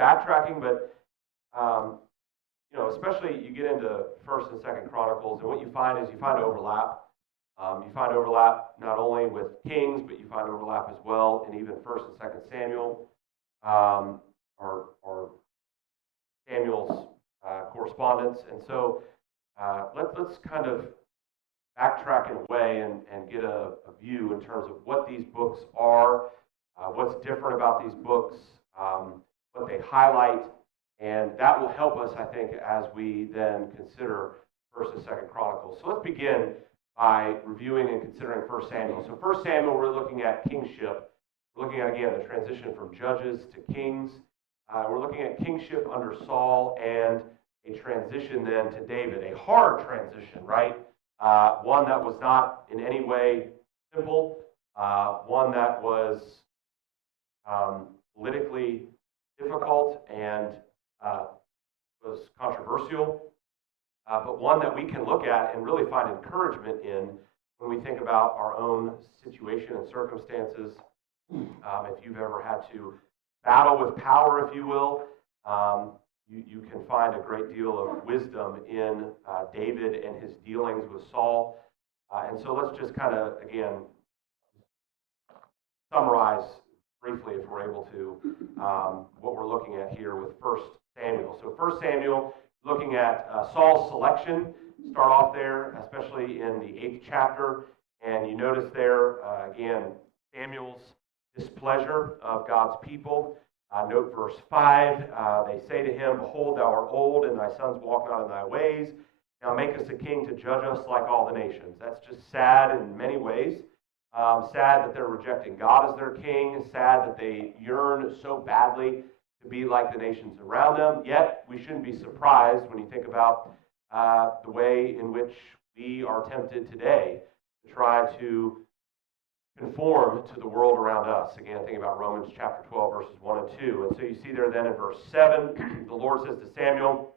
backtracking, but especially you get into First and Second Chronicles, and what you find is you find overlap. You find overlap not only with Kings, but you find overlap as well in even First and Second Samuel, or Samuel's correspondence. And so let's kind of backtrack in a way and get a view in terms of what these books are, what's different about these books, what they highlight, and that will help us, I think, as we then consider First and Second Chronicles. So let's begin by reviewing and considering First Samuel. So First Samuel, we're looking at kingship. We're looking at, again, the transition from judges to kings. We're looking at kingship under Saul and a transition then to David, a hard transition, right? One that was not in any way simple, one that was politically difficult and was controversial, but one that we can look at and really find encouragement in when we think about our own situation and circumstances. If you've ever had to battle with power, if you will, you can find a great deal of wisdom in David and his dealings with Saul. And so let's just kind of, again, summarize briefly, if we're able to, what we're looking at here with First Samuel. So First Samuel, looking at Saul's selection, start off there, especially in the 8th chapter. And you notice there, again, Samuel's displeasure of God's people. Note verse 5, they say to him, "Behold, thou art old, and thy sons walk not in thy ways. Now make us a king to judge us like all the nations." That's just sad in many ways. Sad that they're rejecting God as their king. Sad that they yearn so badly to be like the nations around them. Yet, we shouldn't be surprised when you think about the way in which we are tempted today to try to conform to the world around us. Again, think about Romans chapter 12, verses 1 and 2. And so you see there then in verse 7, the Lord says to Samuel,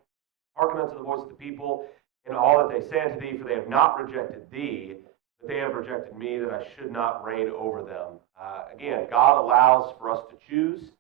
"Hearken unto the voice of the people in all that they say unto thee, for they have not rejected thee, but they have rejected me, that I should not reign over them." Again, God allows for us to choose.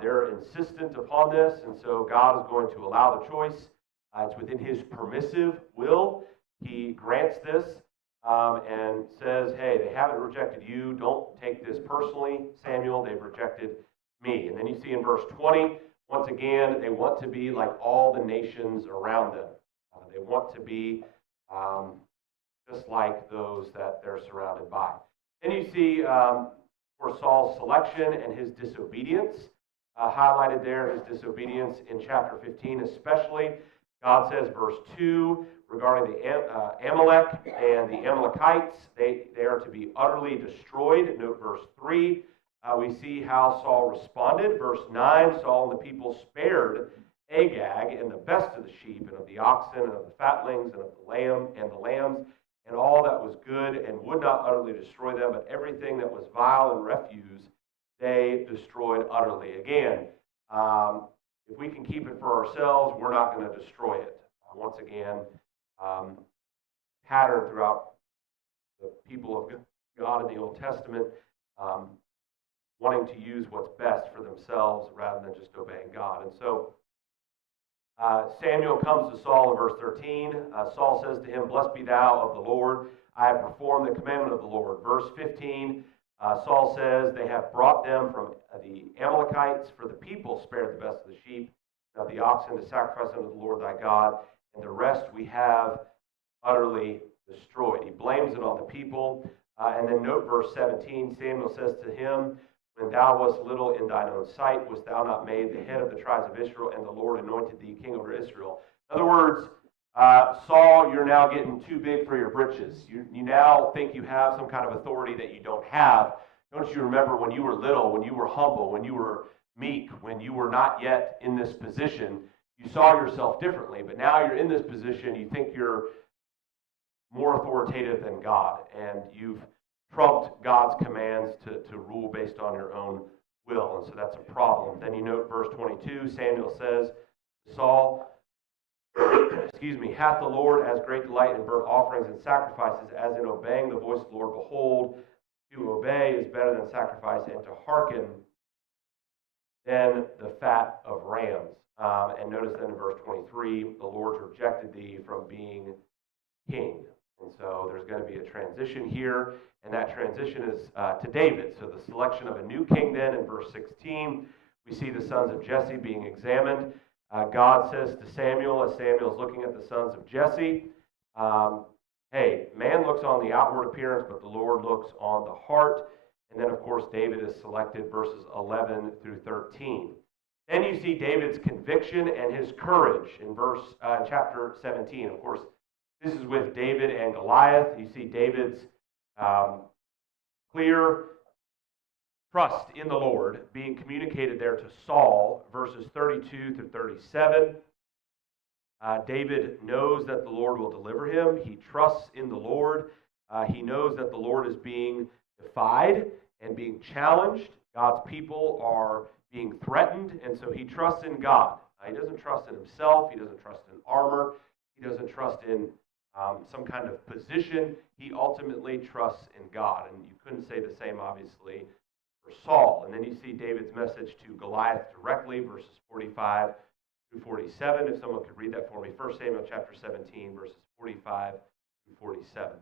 They're insistent upon this, and so God is going to allow the choice. It's within his permissive will. He grants this and says, hey, they haven't rejected you. Don't take this personally, Samuel. They've rejected me. And then you see in verse 20, once again, they want to be like all the nations around them. They want to be just like those that they're surrounded by. Then you see for Saul's selection and his disobedience, highlighted there, his disobedience in chapter 15 especially. God says, verse 2, regarding the Amalek and the Amalekites, they are to be utterly destroyed. Note verse 3. We see how Saul responded. Verse 9, Saul and the people spared Agag and the best of the sheep and of the oxen and of the fatlings and of the lambs and all that was good, and would not utterly destroy them, but everything that was vile and refuse they destroyed utterly. Again, if we can keep it for ourselves, we're not going to destroy it. Once again, pattern throughout the people of God in the Old Testament, wanting to use what's best for themselves rather than just obeying God. And so Samuel comes to Saul in verse 13. Saul says to him, "Blessed be thou of the Lord. I have performed the commandment of the Lord." Verse 15, Saul says, "They have brought them from the Amalekites, for the people spared the best of the sheep and of the oxen to sacrifice unto the Lord thy God, and the rest we have utterly destroyed." He blames it on the people. And then note verse 17, Samuel says to him, "When thou wast little in thine own sight, wast thou not made the head of the tribes of Israel, and the Lord anointed thee king over Israel?" In other words, Saul, you're now getting too big for your britches. You now think you have some kind of authority that you don't have. Don't you remember when you were little, when you were humble, when you were meek, when you were not yet in this position, you saw yourself differently. But now you're in this position, you think you're more authoritative than God, and you've trumped God's commands to rule based on your own will, and so that's a problem. Then you note verse 22, Samuel says to Saul, "Hath the Lord as great delight in burnt offerings and sacrifices as in obeying the voice of the Lord? Behold, to obey is better than sacrifice, and to hearken than the fat of rams. And notice then in verse 23, the Lord rejected thee from being king. And so there's going to be a transition here, and that transition is to David. So the selection of a new king then in verse 16, we see the sons of Jesse being examined. God says to Samuel, as Samuel is looking at the sons of Jesse, hey, man looks on the outward appearance, but the Lord looks on the heart. And then, of course, David is selected, verses 11 through 13. Then you see David's conviction and his courage in chapter 17. Of course, this is with David and Goliath. You see David's clear trust in the Lord being communicated there to Saul, verses 32 through 37. David knows that the Lord will deliver him. He trusts in the Lord. He knows that the Lord is being defied and being challenged. God's people are being threatened, and so he trusts in God. He doesn't trust in himself. He doesn't trust in armor. He doesn't trust in some kind of position. He ultimately trusts in God, and you couldn't say the same, obviously, for Saul. And then you see David's message to Goliath directly, verses 45 through 47. If someone could read that for me. 1 Samuel chapter 17, verses 45 through 47.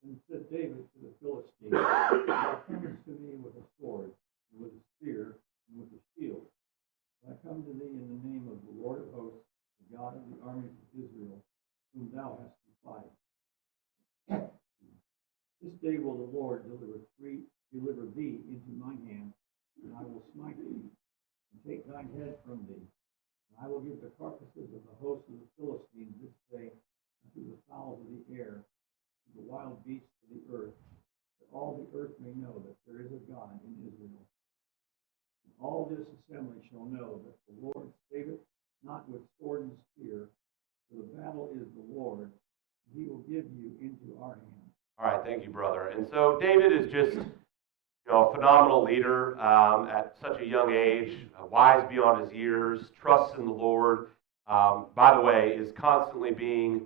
And said David to the Philistine, Thou comest to me with a sword, and with a spear, and with a shield. And I come to thee in the name of the Lord of hosts, the God of the armies of Israel, whom thou hast defied. This day will the Lord deliver thee into my hand, and I will smite thee, and take thine head from thee. And I will give the carcasses of the host of the Philistines this day unto the fowls of the air, the wild beasts of the earth, that all the earth may know that there is a God in Israel. And all this assembly shall know that the Lord saveth not with sword and spear, for the battle is the Lord's, and he will give you into our hands. All right, thank you, brother. And so David is just, a phenomenal leader at such a young age, wise beyond his years, trusts in the Lord. By the way, is constantly being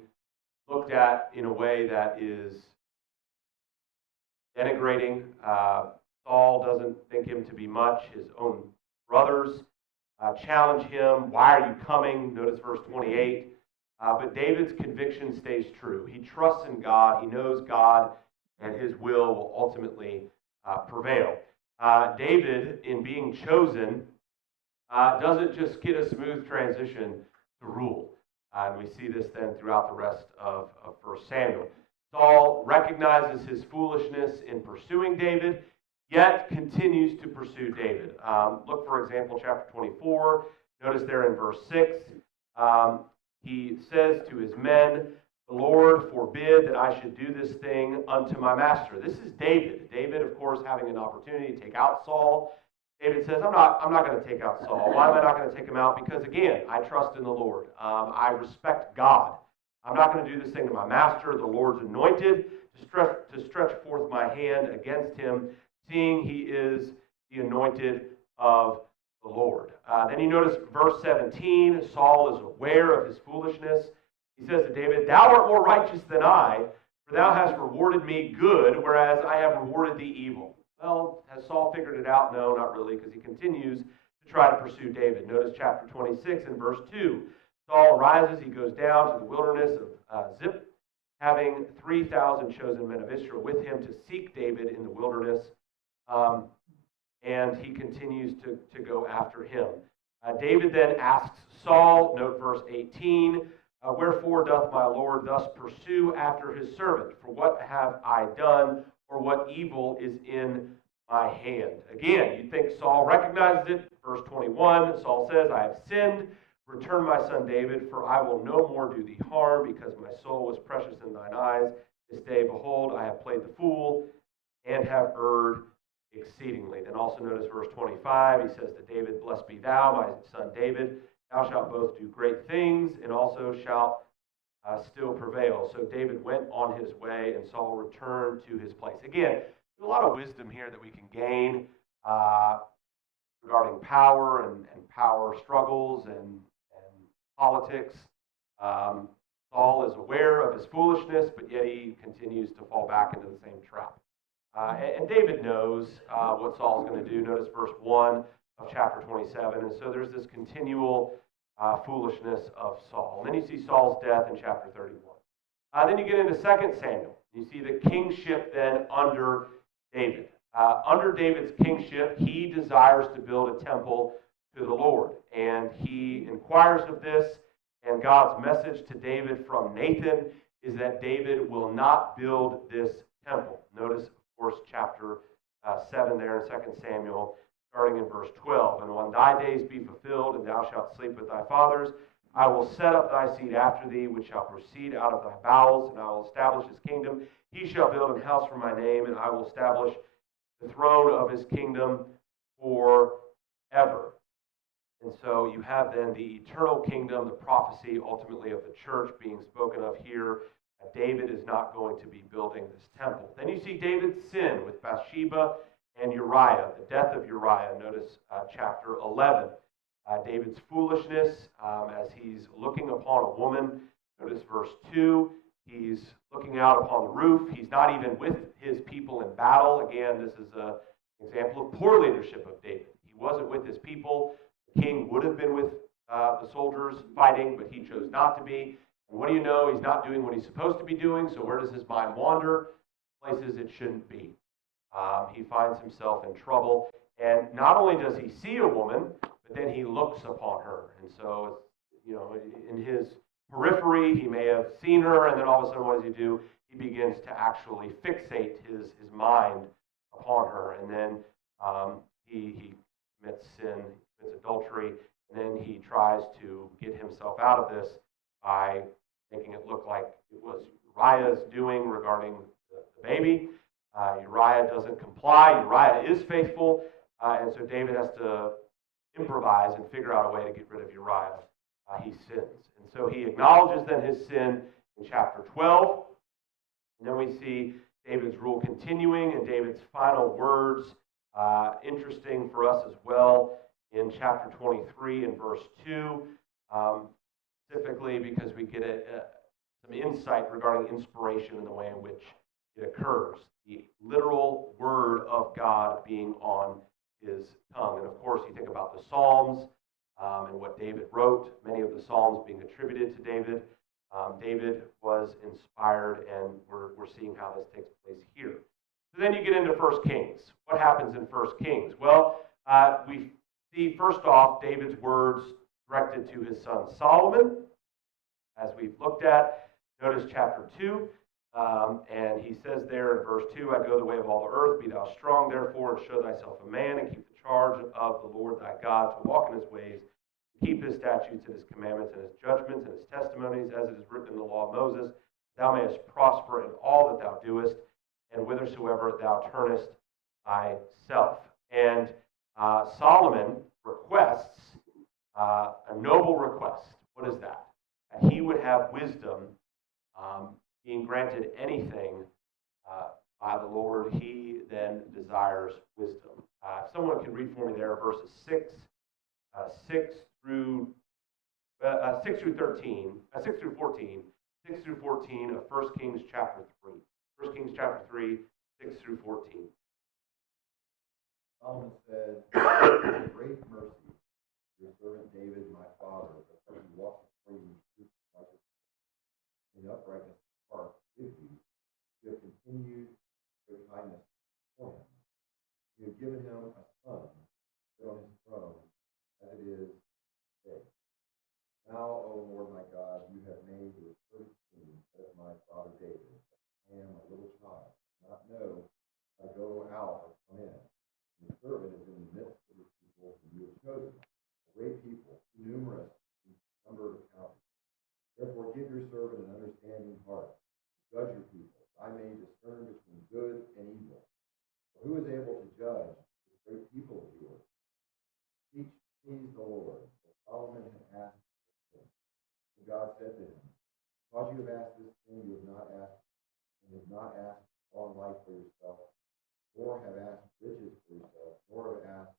looked at in a way that is denigrating. Saul doesn't think him to be much. His own brothers challenge him. Why are you coming? Notice verse 28. But David's conviction stays true. He trusts in God. He knows God and his will ultimately prevail. David, in being chosen, doesn't just get a smooth transition to rule. And we see this then throughout the rest of 1 Samuel. Saul recognizes his foolishness in pursuing David, yet continues to pursue David. Look, for example, chapter 24. Notice there in verse 6, he says to his men, the Lord forbid that I should do this thing unto my master. This is David. David, of course, having an opportunity to take out Saul. David says, I'm not going to take out Saul. Why am I not going to take him out? Because, again, I trust in the Lord. I respect God. I'm not going to do this thing to my master, the Lord's anointed, to stretch forth my hand against him, seeing he is the anointed of the Lord. Then you notice verse 17, Saul is aware of his foolishness. He says to David, Thou art more righteous than I, for thou hast rewarded me good, whereas I have rewarded thee evil. Well, has Saul figured it out? No, not really, because he continues to try to pursue David. Notice chapter 26 and verse 2. Saul arises, he goes down to the wilderness of Ziph, having 3,000 chosen men of Israel with him to seek David in the wilderness, and he continues to go after him. David then asks Saul, note verse 18, Wherefore doth my Lord thus pursue after his servant? For what have I done, or what evil is in my hand? Again, you'd think Saul recognizes it. Verse 21, Saul says, I have sinned. Return my son David, for I will no more do thee harm, because my soul was precious in thine eyes. This day, behold, I have played the fool, and have erred exceedingly. Then also notice verse 25, he says to David, Blessed be thou, my son David. Thou shalt both do great things, and also shalt still prevail. So David went on his way, and Saul returned to his place. Again, there's a lot of wisdom here that we can gain regarding power and power struggles and politics. Saul is aware of his foolishness, but yet he continues to fall back into the same trap. And David knows what Saul's going to do. Notice verse 1 of chapter 27. And so there's this continual foolishness of Saul. And then you see Saul's death in chapter 31. Then you get into 2 Samuel. You see the kingship then under David. Under David's kingship, he desires to build a temple to the Lord. And he inquires of this, and God's message to David from Nathan is that David will not build this temple. Notice, of course, chapter 7 there in 2 Samuel, starting in verse 12. And when thy days be fulfilled, and thou shalt sleep with thy fathers, I will set up thy seed after thee, which shall proceed out of thy bowels, and I will establish his kingdom. He shall build an house for my name, and I will establish the throne of his kingdom forever. And so you have then the eternal kingdom, the prophecy ultimately of the church being spoken of here. David is not going to be building this temple. Then you see David's sin with Bathsheba and Uriah, the death of Uriah. Notice chapter 11. David's foolishness as he's looking upon a woman. Notice verse 2. He's looking out upon the roof. He's not even with his people in battle. Again, this is an example of poor leadership of David. He wasn't with his people. The king would have been with the soldiers fighting, but he chose not to be. And what do you know? He's not doing what he's supposed to be doing, so where does his mind wander? Places it shouldn't be. He finds himself in trouble. And not only does he see a woman, but then he looks upon her. And so, in his periphery, he may have seen her, and then all of a sudden, what does he do? He begins to actually fixate his mind upon her. And then he commits sin, commits adultery, and then he tries to get himself out of this by making it look like it was Uriah's doing regarding the baby. Uriah doesn't comply. Uriah is faithful, and so David has to improvise and figure out a way to get rid of Uriah. He sins. And so he acknowledges then his sin in chapter 12. And then we see David's rule continuing and David's final words, interesting for us as well, in chapter 23 and verse 2, specifically because we get some insight regarding inspiration in the way in which it occurs. The literal word of God being on his tongue. And of course, you think about the Psalms and what David wrote, many of the Psalms being attributed to David. David was inspired, and we're seeing how this takes place here. So then you get into 1 Kings. What happens in 1 Kings? Well, we see first off David's words directed to his son Solomon, as we've looked at. Notice chapter 2. And he says there in verse 2, I go the way of all the earth, be thou strong therefore, and show thyself a man, and keep the charge of the Lord thy God, to walk in his ways, to keep his statutes and his commandments and his judgments and his testimonies, as it is written in the law of Moses, thou mayest prosper in all that thou doest, and whithersoever thou turnest thyself. And Solomon requests a noble request. What is that? That he would have wisdom being granted anything by the Lord, he then desires wisdom. If someone can read for me there, verses 6 through 14 of 1 Kings chapter 3. 1 Kings chapter 3, 6 through 14. Solomon said, great mercy, your servant David, my father, because he walked before you in truth and righteousness, in uprightness of heart with you. You have continued your kindness for him. You have given him a son to sit on his throne, as it is today. Now, O Lord my God, you have made your servant king, as my father David. I am a little child, not know if I go out or come in. Your servant is in the midst of your people whom you have chosen, a great people, too numerous to number to count. Therefore give your servant an understanding heart, judge your people, that I may discern between good and evil. For who is able to judge this great people of yours? Teach, please, the Lord. For Solomon had asked this thing. And God said to him, because you have asked this thing, you have not asked long life for yourself, nor have asked riches for yourself, nor have asked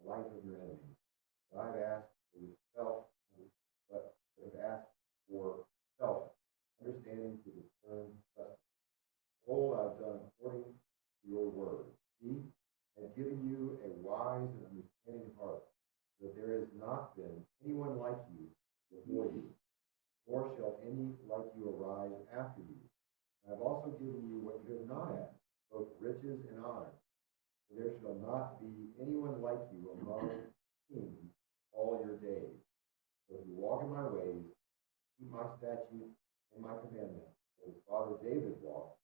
the life of your enemies. But I have asked for yourself, but have asked for self, understanding to discern justice. Behold, I have done according to your word. be anyone like you among kings all your days. So if you walk in my ways, keep my statutes and my commandments, as Father David walked,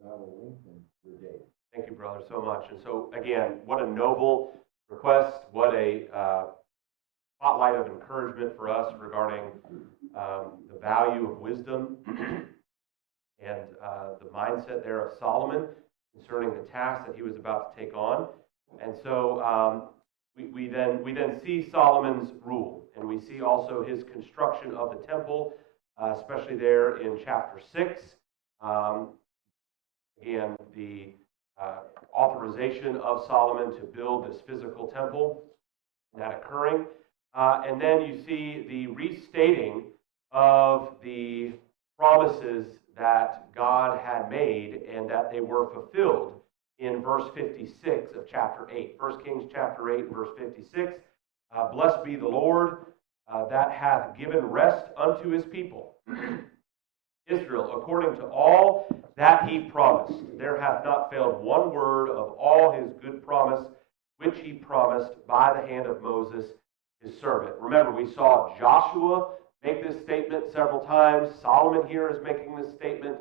and I will lengthen your days. Thank you, brother, so much. And so, again, what a noble request, what a spotlight of encouragement for us regarding the value of wisdom and the mindset there of Solomon concerning the task that he was about to take on. And so we then see Solomon's rule, and we see also his construction of the temple, especially there in chapter 6. Again, the authorization of Solomon to build this physical temple, that occurring. And then you see the restating of the promises that God had made and that they were fulfilled in verse 56 of chapter 8. 1 Kings chapter 8, verse 56. Blessed be the Lord that hath given rest unto his people, Israel, according to all that he promised. There hath not failed one word of all his good promise, which he promised by the hand of Moses, his servant. Remember, we saw Joshua make this statement several times. Solomon here is making this statement.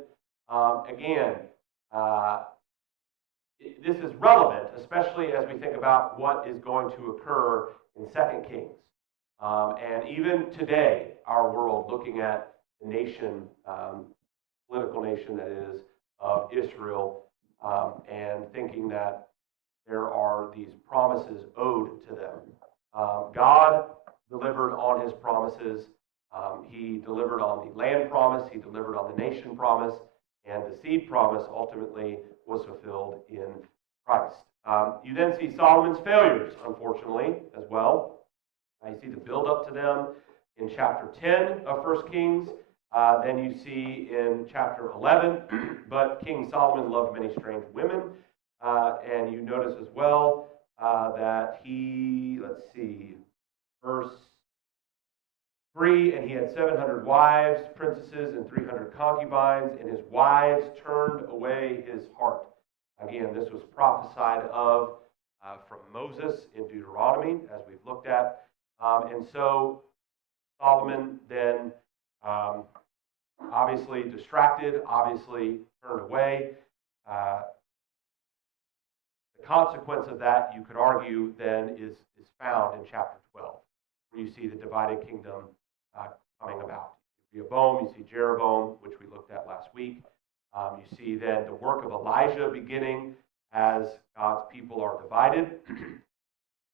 This is relevant, especially as we think about what is going to occur in 2 Kings. And even today, our world, looking at the nation, political nation that is, of Israel, and thinking that there are these promises owed to them. God delivered on his promises. He delivered on the land promise. He delivered on the nation promise. And the seed promise ultimately was fulfilled in Christ. You then see Solomon's failures, unfortunately, as well. You see the build-up to them in chapter 10 of 1 Kings. Then you see in chapter 11, but King Solomon loved many strange women. And you notice as well that he, verse 3, and he had 700 wives, princesses, and 300 concubines, and his wives turned away his heart. Again, this was prophesied of from Moses in Deuteronomy, as we've looked at. And so Solomon then obviously distracted, obviously turned away. The consequence of that, you could argue, then is found in chapter 12, where you see the divided kingdom coming about. Rehoboam, you see Jeroboam, which we looked at last week. You see then the work of Elijah beginning as God's people are divided,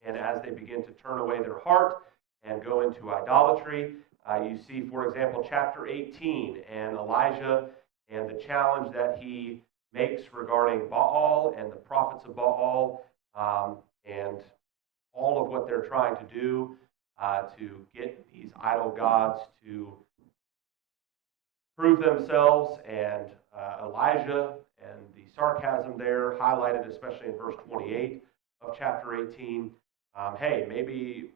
and as they begin to turn away their heart and go into idolatry. You see, for example, chapter 18 and Elijah and the challenge that he makes regarding Baal and the prophets of Baal, and all of what they're trying to do to get these idol gods to prove themselves, and Elijah and the sarcasm there highlighted especially in verse 28 of chapter 18. Hey, maybe,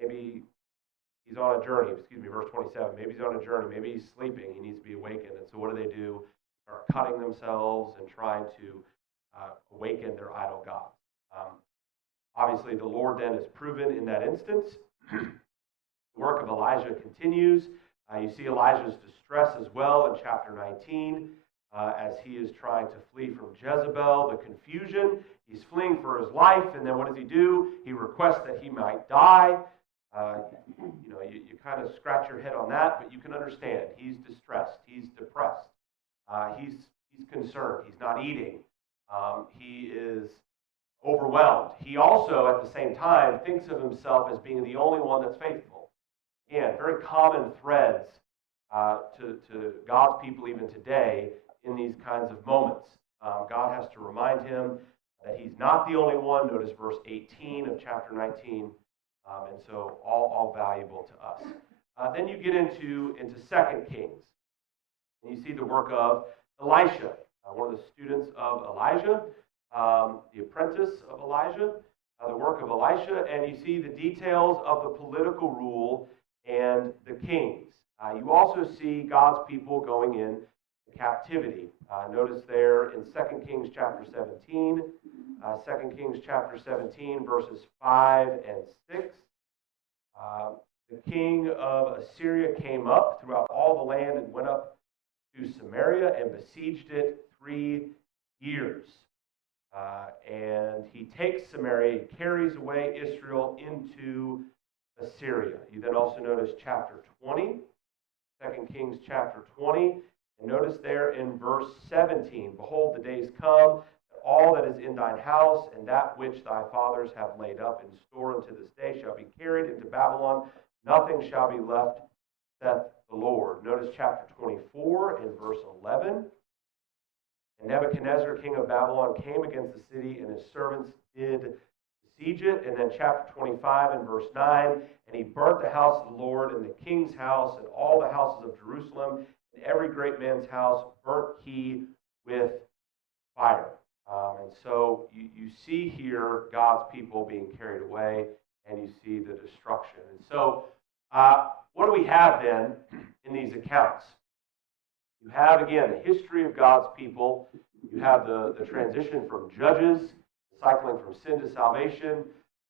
maybe he's on a journey, verse 27, maybe he's on a journey, maybe he's sleeping, he needs to be awakened. And so what do? They are cutting themselves and trying to awaken their idol gods. Obviously, the Lord then is proven in that instance. The work of Elijah continues. You see Elijah's distress as well in chapter 19 as he is trying to flee from Jezebel, the confusion. He's fleeing for his life, and then what does he do? He requests that he might die. You kind of scratch your head on that, but you can understand. He's distressed. He's depressed. He's concerned. He's not eating. He is overwhelmed. He also, at the same time, thinks of himself as being the only one that's faithful. Again, very common threads to God's people even today in these kinds of moments. God has to remind him that he's not the only one. Notice verse 18 of chapter 19. And so all valuable to us. Then you get into 2 Kings. And you see the work of Elisha, one of the students of Elijah, the apprentice of Elijah, the work of Elisha, and you see the details of the political rule and the kings. You also see God's people going into captivity. Notice there in 2 Kings chapter 17, 2 Kings chapter 17, verses 5 and 6. The king of Assyria came up throughout all the land and went up to Samaria and besieged it 3 years. And he takes Samaria and carries away Israel into Assyria. You then also notice chapter 20, 2 Kings chapter 20, and notice there in verse 17, behold, the days come, that all that is in thine house and that which thy fathers have laid up in store unto this day shall be carried into Babylon. Nothing shall be left, saith the Lord. Notice chapter 24 in verse 11. And Nebuchadnezzar, king of Babylon, came against the city, and his servants did besiege it. And then chapter 25 and verse 9, and he burnt the house of the Lord and the king's house and all the houses of Jerusalem, and every great man's house burnt he with fire. And so you see here God's people being carried away, and you see the destruction. And so what do we have then in these accounts? You have, again, the history of God's people. You have the transition from judges, cycling from sin to salvation.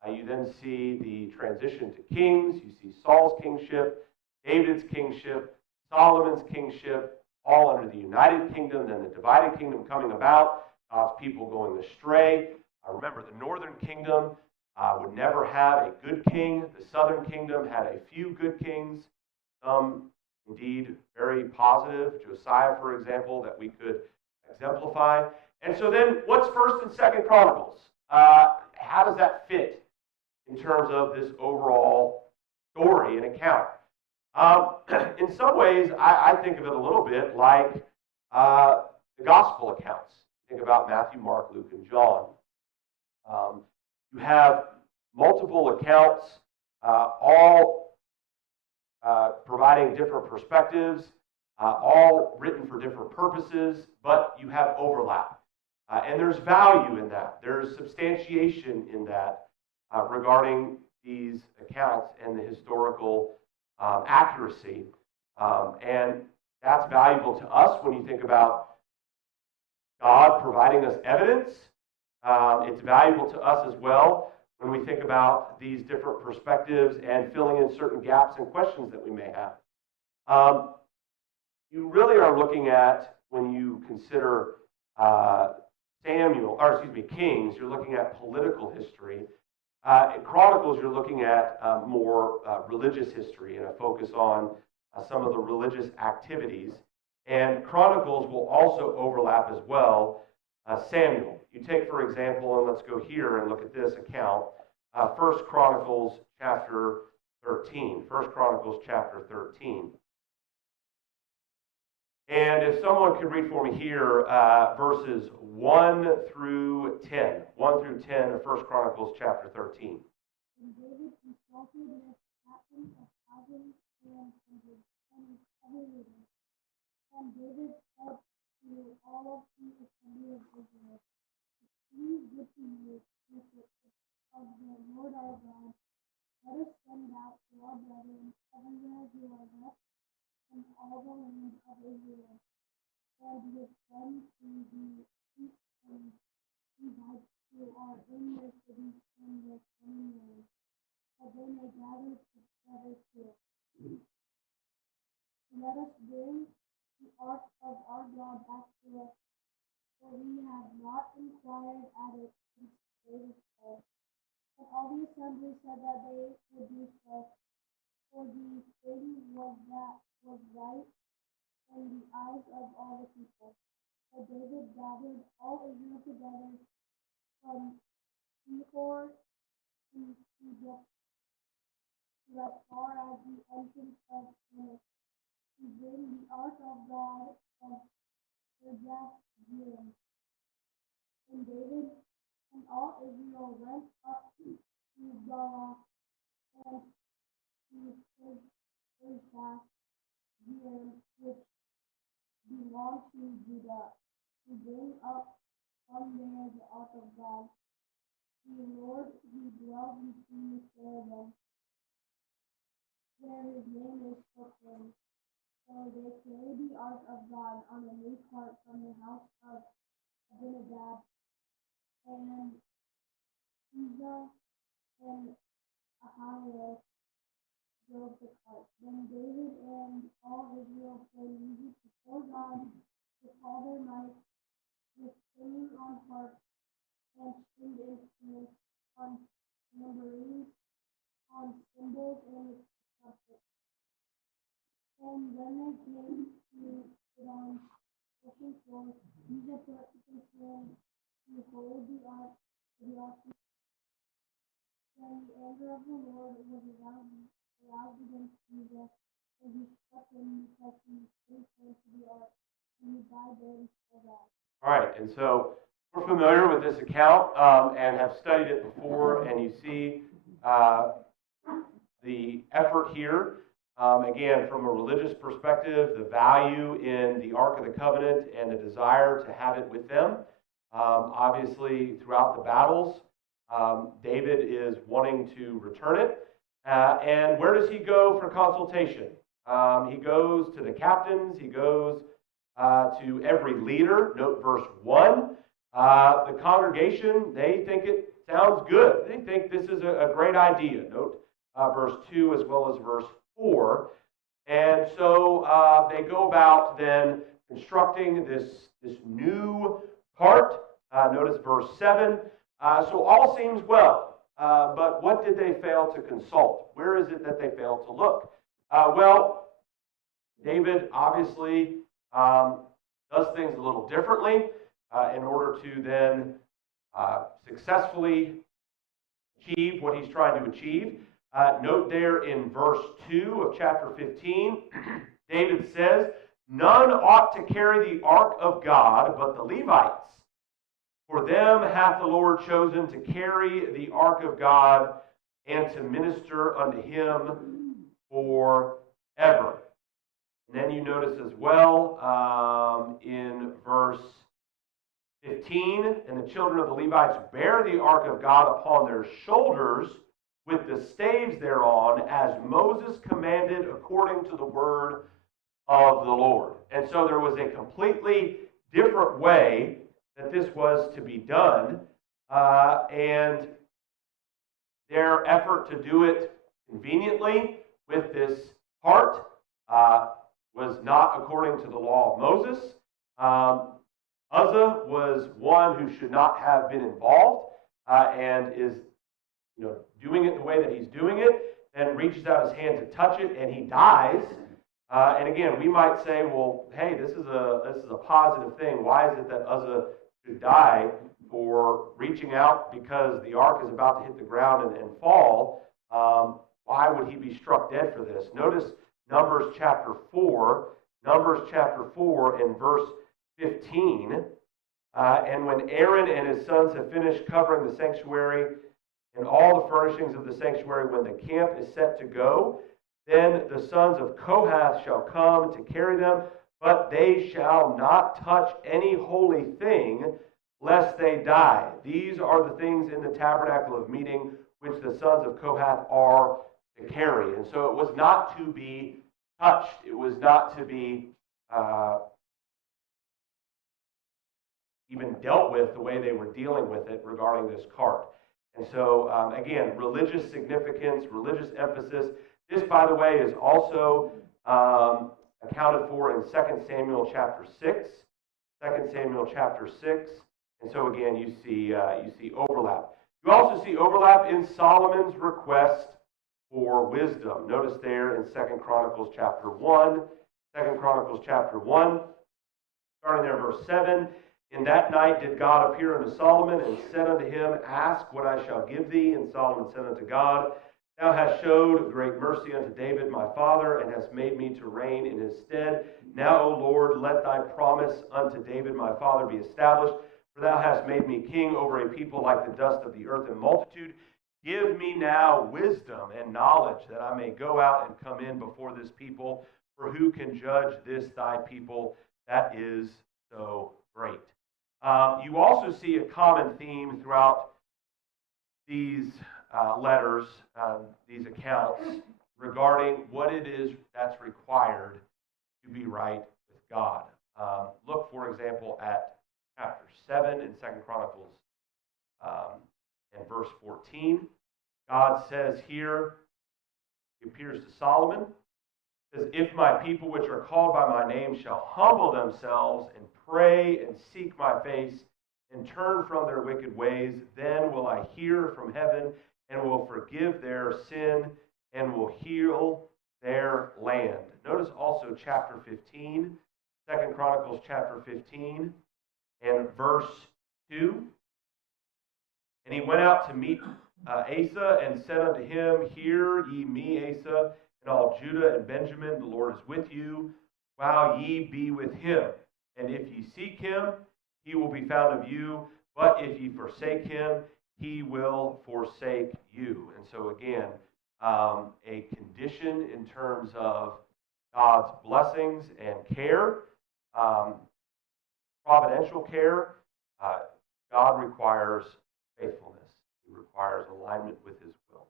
You then see the transition to kings. You see Saul's kingship, David's kingship, Solomon's kingship, all under the united kingdom, then the divided kingdom coming about, God's people going astray. Remember, the northern kingdom would never have a good king. The southern kingdom had a few good kings, some indeed very positive. Josiah, for example, that we could exemplify. And so then, what's 1st and 2nd Chronicles? How does that fit in terms of this overall story and account? In some ways, I think of it a little bit like the gospel accounts. Think about Matthew, Mark, Luke, and John. You have multiple accounts, all providing different perspectives, all written for different purposes, but you have overlap. And there's value in that. There's substantiation in that regarding these accounts and the historical accuracy. And that's valuable to us when you think about God providing us evidence. It's valuable to us as well when we think about these different perspectives and filling in certain gaps and questions that we may have. You really are looking at, when you consider Kings, you're looking at political history. In Chronicles, you're looking at more religious history and a focus on some of the religious activities. And Chronicles will also overlap as well. Samuel. You take, for example, and let's go here and look at this account, 1 Chronicles chapter 13. 1 Chronicles chapter 13. And if someone could read for me here verses 1 through 10. 1 through 10 of 1 Chronicles chapter 13. And David consulted with captains of thousands and hundreds and every leader. And David said to all of the assembly of Israel, "Please good to you, Mr. of the Lord our God, let us send out to our brethren everywhere who are left in all the land of Israel, and with them to the east and Levites who are in their cities and their surrounding land, that they may gather together to it. Let us bring the ark of our God back to us, for we have not inquired at it since David said." And all the assembly said that they would do so, for the thing was right in the eyes of all the people. So David gathered all Israel together from Pehor in Egypt to as far as the entrance of Tanis, to bring the ark of God from Kirjath-jearim. And David and all Israel went up to Gala and to Kirjath-jearim, which belonged to Judah, to bring up from there the ark of God, the Lord who dwells between the cherubim, where his name is proclaimed. So they carried the ark of God on a new cart from the house of Abinadab and Uzzah and Ahio drove the cart. Then David and all Israel played music before God with all their might, with singing on harps and stringed instruments, on tambourines, on cymbals, and with trumpets. And when they came to put on threshing floors, Uzzah put his hand to hold the ark of the ark. Then the anger of the Lord was aroused against Uzzah, and he struck him because he put his hand to the ark, and he died there before God. All right, and so we're familiar with this account and have studied it before, and you see the effort here. Again, from a religious perspective, the value in the Ark of the Covenant and the desire to have it with them. Obviously, throughout the battles, David is wanting to return it. And where does he go for consultation? He goes to the captains. He goes to every leader. Note verse 1. The congregation, they think it sounds good. They think this is a great idea. Note verse 2 as well as verse 4. And so they go about then constructing this new part. Notice verse 7. So all seems well. But what did they fail to consult? Where is it that they failed to look? Well, David obviously does things a little differently in order to then successfully achieve what he's trying to achieve. Note there in verse 2 of chapter 15, David says, "None ought to carry the ark of God but the Levites. For them hath the Lord chosen to carry the ark of God and to minister unto him forever." And then you notice as well in verse 15, "And the children of the Levites bear the ark of God upon their shoulders with the staves thereon, as Moses commanded according to the word of the Lord." And so there was a completely different way that this was to be done, and their effort to do it conveniently with this part was not according to the law of Moses. Uzzah was one who should not have been involved and is doing it the way that he's doing it, and reaches out his hand to touch it, and he dies. And again, we might say, well, hey, this is a positive thing. Why is it that Uzzah should die for reaching out because the ark is about to hit the ground and fall? Why would he be struck dead for this? Notice Numbers chapter 4. Numbers chapter 4 and verse 15. "And when Aaron and his sons have finished covering the sanctuary and all the furnishings of the sanctuary, when the camp is set to go, then the sons of Kohath shall come to carry them, but they shall not touch any holy thing, lest they die. These are the things in the tabernacle of meeting which the sons of Kohath are to carry." And so it was not to be touched. It was not to be even dealt with the way they were dealing with it regarding this cart. And so, again, religious significance, religious emphasis. This, by the way, is also accounted for in 2 Samuel chapter 6. 2 Samuel chapter 6. And so, again, you see overlap. You also see overlap in Solomon's request for wisdom. Notice there in 2 Chronicles chapter 1. 2 Chronicles chapter 1, starting there verse 7. "In that night did God appear unto Solomon, and said unto him, Ask what I shall give thee. And Solomon said unto God, Thou hast showed great mercy unto David my father, and hast made me to reign in his stead. Now, O Lord, let thy promise unto David my father be established. For thou hast made me king over a people like the dust of the earth in multitude. Give me now wisdom and knowledge, that I may go out and come in before this people. For who can judge this thy people that is so great?" You also see a common theme throughout these letters, these accounts, regarding what it is that's required to be right with God. Look, for example, at chapter 7 in 2 Chronicles And verse 14, God says here, he appears to Solomon, says, if my people which are called by my name shall humble themselves and pray and seek my face and turn from their wicked ways, then will I hear from heaven and will forgive their sin and will heal their land. Notice also chapter 15, 2 Chronicles chapter 15 and verse 2. And he went out to meet Asa and said unto him, hear ye me, Asa, and all Judah and Benjamin, the Lord is with you, while ye be with him. And if ye seek him, he will be found of you, but if ye forsake him, he will forsake you. And so again, a condition in terms of God's blessings and care, providential care. God requires faithfulness. He requires alignment with his will.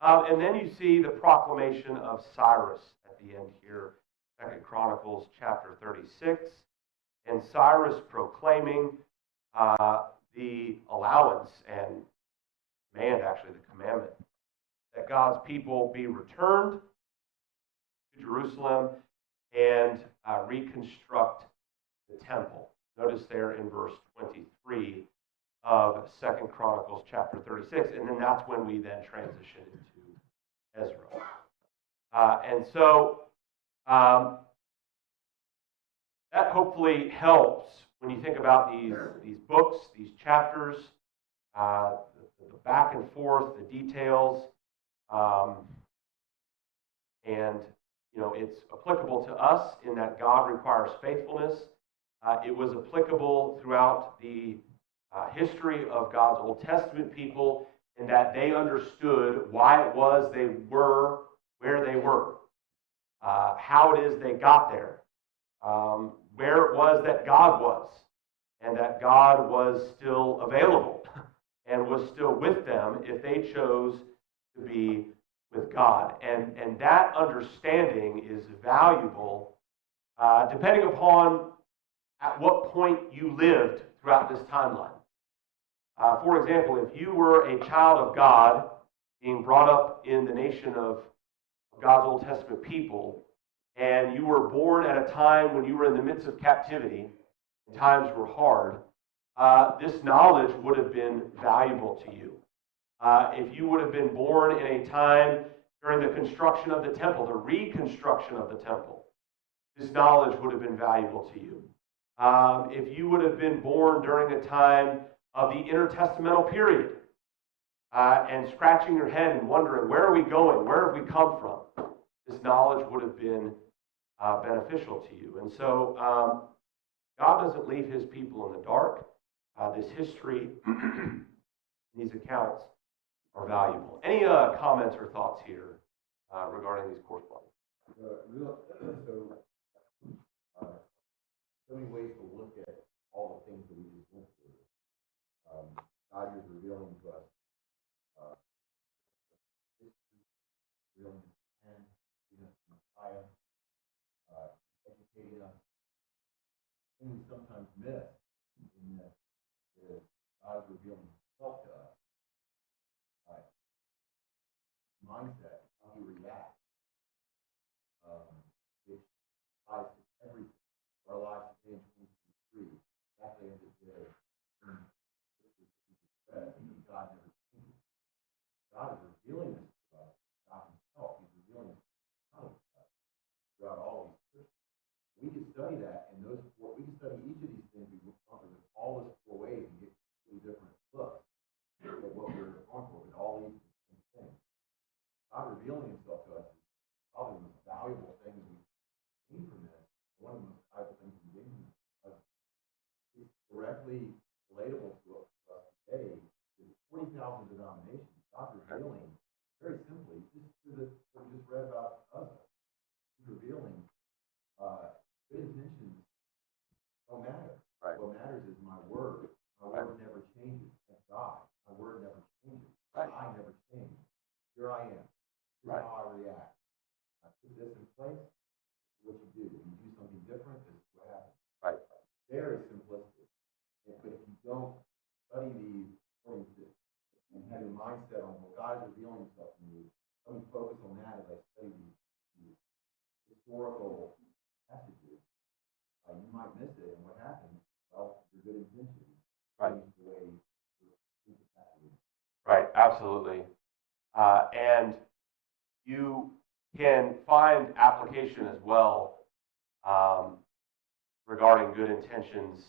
And then you see the proclamation of Cyrus at the end here, 2 Chronicles chapter 36, and Cyrus proclaiming the allowance and actually the commandment, that God's people be returned to Jerusalem and reconstruct the temple. Notice there in verse 23 of 2 Chronicles chapter 36, and then that's when we then transition into Ezra. And so that hopefully helps when you think about these books, these chapters, the back and forth, the details, and it's applicable to us in that God requires faithfulness. It was applicable throughout the history of God's Old Testament people in that they understood why it was they were where they were, how it is they got there, where it was that God was, and that God was still available and was still with them if they chose to be with God. And that understanding is valuable depending upon at what point you lived throughout this timeline. For example, if you were a child of God being brought up in the nation of God's Old Testament people, and you were born at a time when you were in the midst of captivity, and times were hard, this knowledge would have been valuable to you. If you would have been born in a time during the construction of the temple, the reconstruction of the temple, this knowledge would have been valuable to you. If you would have been born during a time of the intertestamental period, and scratching your head and wondering, where are we going? Where have we come from? This knowledge would have been beneficial to you. And so God doesn't leave his people in the dark. This history, these accounts are valuable. Any comments or thoughts here regarding these correspondence? So many ways to look at all the things that we just went through. God is revealing to us history, revealing his plan, giving us the Messiah, educating us. And we sometimes miss in that God is revealing himself to us. Mindset, how we react, which applies to everything. Our lives today in 2023, exactly as it did in Scripture that we just read, God never changes. God is revealing this to us, God himself. He's revealing this to us throughout all of these scriptures. We can study that, and we can study each of these things we look up in all those 4 ways and get 2 different looks at what we're on for with all these different things. God revealing himself to us is probably the most valuable thing that we gain from this. One of the most valuable things we gain from this, because it's directly relatable to us today. There's 40,000 denominations. God's revealing, very simply, just through what we just read about us. He's revealing good intentions don't matter. Right. What matters is my word. My word never changes. That's God. My word never changes. Right. I never change. Here I am. Here's how I react. I put this in place. This is what you do. When you do something different, this is what happens. Right. Very simplistic. But if you don't study these according to mindset on, well, God is revealing himself to me. Let me focus on that as I study these historical passages. You might miss it, and what happens? Well, your good intentions. Right. The way you passage. Right, absolutely. And you can find application as well regarding good intentions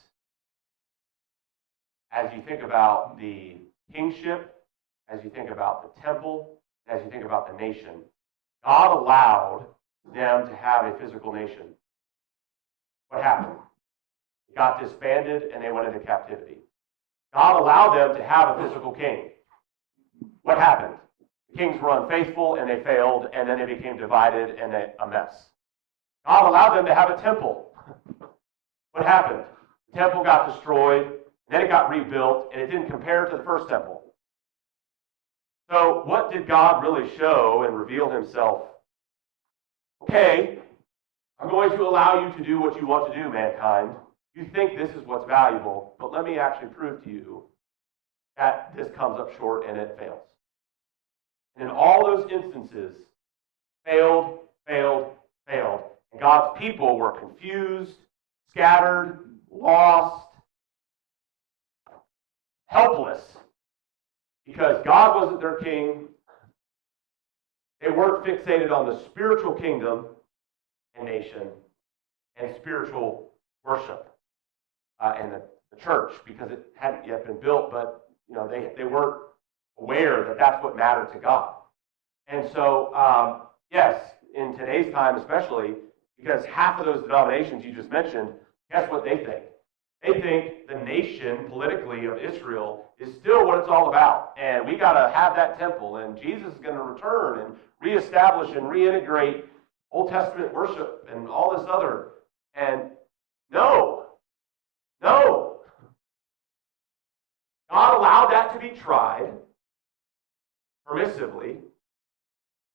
as you think about the kingship, as you think about the temple, as you think about the nation. God allowed them to have a physical nation. What happened? It got disbanded and they went into captivity. God allowed them to have a physical king. What happened? The kings were unfaithful and they failed, and then they became divided and a mess. God allowed them to have a temple. What happened? The temple got destroyed, then it got rebuilt, and it didn't compare to the first temple. So what did God really show and reveal himself? Okay, I'm going to allow you to do what you want to do, mankind. You think this is what's valuable, but let me actually prove to you that this comes up short and it fails. And in all those instances, failed, failed, failed. And God's people were confused, scattered, lost, helpless, because God wasn't their king. They weren't fixated on the spiritual kingdom and nation and spiritual worship and the church, because it hadn't yet been built, but they weren't aware that that's what mattered to God. And so, yes, in today's time especially, because half of those denominations you just mentioned, guess what they think? They think the nation politically of Israel is still what it's all about. And we got to have that temple, and Jesus is going to return and reestablish and reintegrate Old Testament worship and all this other. And no. God allowed that to be tried permissively,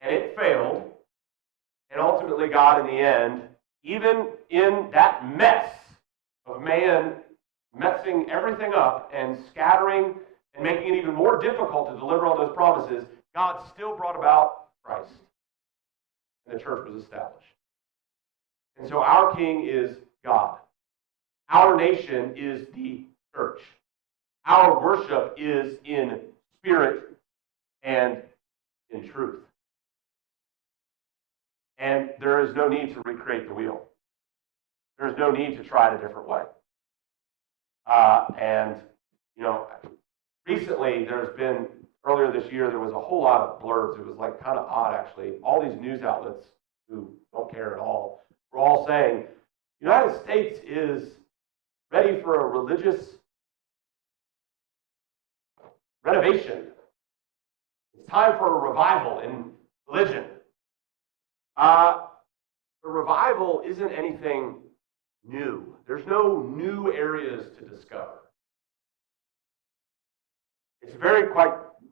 and it failed. And ultimately, God, in the end, even in that mess of man messing everything up and scattering and making it even more difficult to deliver on those promises, God still brought about Christ. And the church was established. And so our king is God. Our nation is the church. Our worship is in spirit and in truth. And there is no need to recreate the wheel. There's no need to try it a different way. Recently earlier this year, there was a whole lot of blurbs. It was like kind of odd, actually. All these news outlets who don't care at all were all saying, the United States is ready for a religious renovation. It's time for a revival in religion. The revival isn't anything new. There's no new areas to discover. It's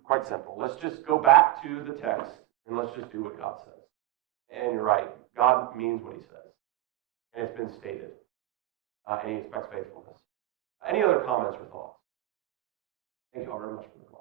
quite simple. Let's just go back to the text and let's just do what God says. And you're right. God means what he says. And it's been stated. And he expects faithfulness. Any other comments or thoughts? Thank you all very much for the